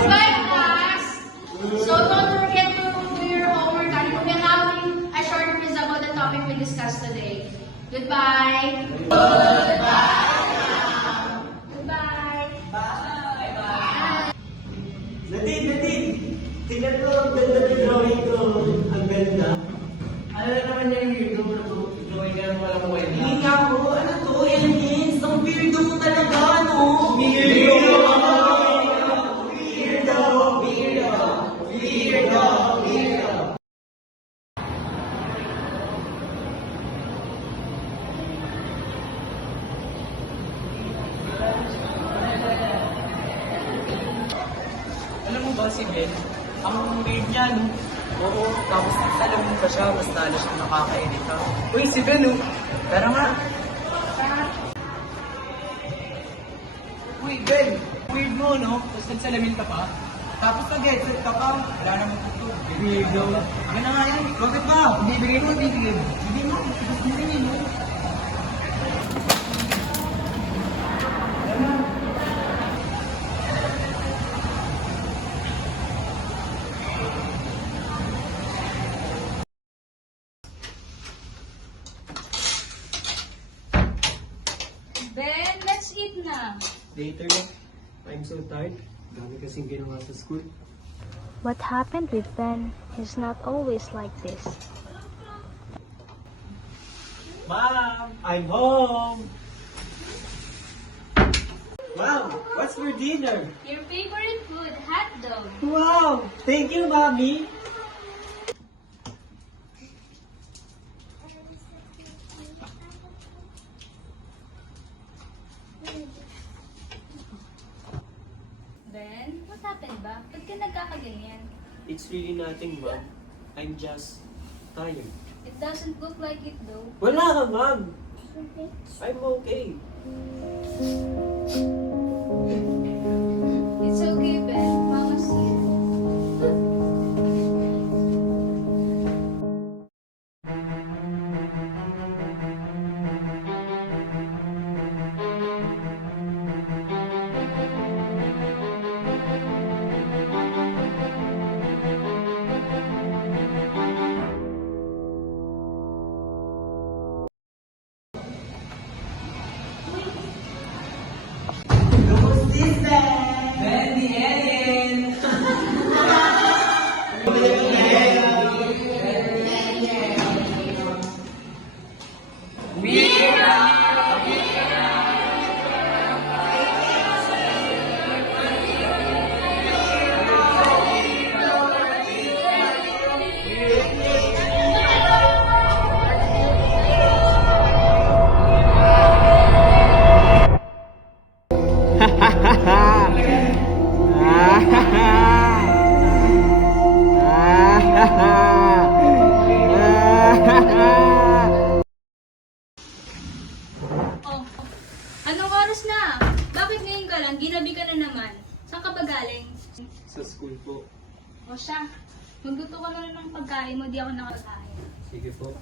Goodbye, class. So don't forget to do your homework and we'll be having a short quiz about the topic we discussed today. Goodbye. Goodbye. Natin! Tingnan mo ang ganda ng drawing ko. Ang ganda. Ano na naman yung weirdo mo na drawing ka naman walang kwenta? Hindi nga ako. Ano to? Aliens. Ang weirdo mo talaga, ano? Weirdo! Alam mo ba si Ben? Ang weird niya, no? Oo, tapos salamin pa siya, mas lalo siyang nakakairita. Uy, si Ben, no? Tara nga. Uy, Ben! Weird mo, no? Tapos nagsalamin ka pa. Tapos nag-headset ka pa. Wala naman ito. Weirdo. Ano nga yan? Bakit ba? Bibigay mo, bibigay mo. Bibigay mo. Tapos bibigay mo. Ben, let's eat na. Later, I'm so tired. Dami kasing ginawa sa school. What happened with Ben is not always like this. Mom, I'm home! Mom, what's for dinner? Your favorite food, hot dog. Wow! Thank you, Mommy! Ben, what happened ba? Ba't ka nagkakaganyan? It's really nothing, Mom. I'm just tired. It doesn't look like it though. Wala ka, Mom! I'm okay. It's okay, Ben. Mama's here. Who's this man? Ben, the alien! Oh, anong oras na? Bakit ngayon ka lang? Ginabi ka na naman. Saan ka ba galing? Sa school po. O siya, magluto ka na ng pagkain mo, di ako nakakain. Sige po.